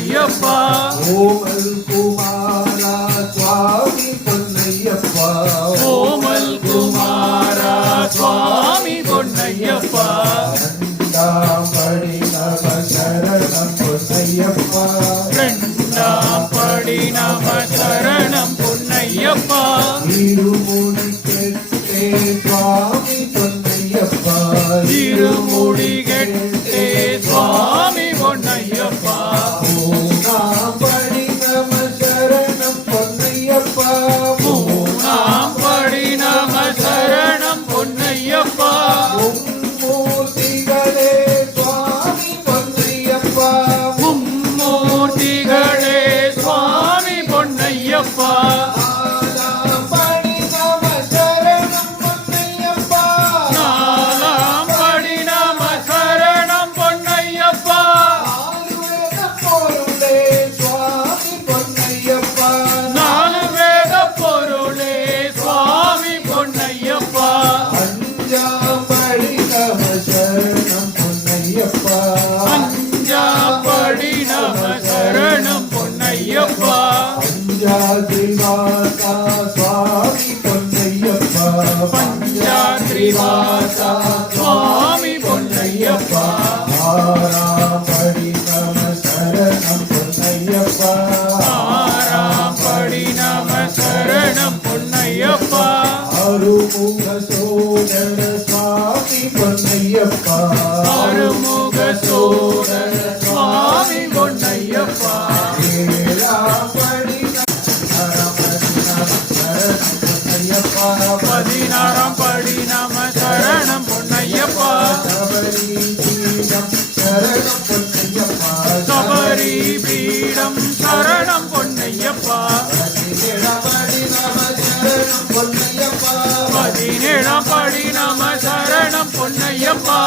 பொன்னையப்பா. ஓமல் குமாரா சுவாமி பொன்னையப்பா. ஓமல் குமாரா சுவாமி பொன்னையப்பா. இரண்டாம் படி நம சரணம் பொன்னையப்பா. இரண்டாம் படி நம சரணம் பொன்னையப்பா. இருமுடி கெட்டே சுவாமி பொன்னையப்பா. இருமுடி கெட்டே சுவாமி பொன்னையப்பா. மூணாம் படி நம சரணம் பொன்னையப்பா. மூணாம் படி நம சரணம் பொன்னையப்பா. மும்மூர்த்திகளே சுவாமி பொன்னையப்பா. மும்மூர்த்திகளே சுவாமி பொன்னையப்பா. நாலாம் படி நம சரணம் பொன்னையப்பா. நாலாம் படி நம சரணம் பொன்னையப்பா. நாலு வேத பொருளே சுவாமி நாலு வேத பொருளே சுவாமி பொன்னையப்பா. பொன்னையப்பா. அஞ்சாம் படி நம சரணம் பொன்னையப்பா. அஞ்சாம் படி நம சரணம் பொன்னையப்பா. பஞ்சாதிவாசா சுவாமி பொன்னையப்பா. பஞ்சாத்ரிவாசா சுவாமி பொன்னையப்பா. ஆறாம் படி நம சரணம் பொன்னையப்பா. ஆறாம் படி நம சரணம் பொன்னையப்பா. அருமுக சோதர சுவாமி பொன்னையப்பா. அருமுக சோதர சுவாமி பொன்னையப்பா. ஏழாம் படி பொன்னையப்பா. 16ஆம் படி நம சரணம் பொன்னையப்பா. சபரி பீடம் சரணம் பொன்னையப்பா. சபரி பீடம் சரணம் பொன்னையப்பா. 17ஆம் படி நம சரணம் பொன்னையப்பா. பதினேழாம் படி நம சரணம் பொன்னையப்பா.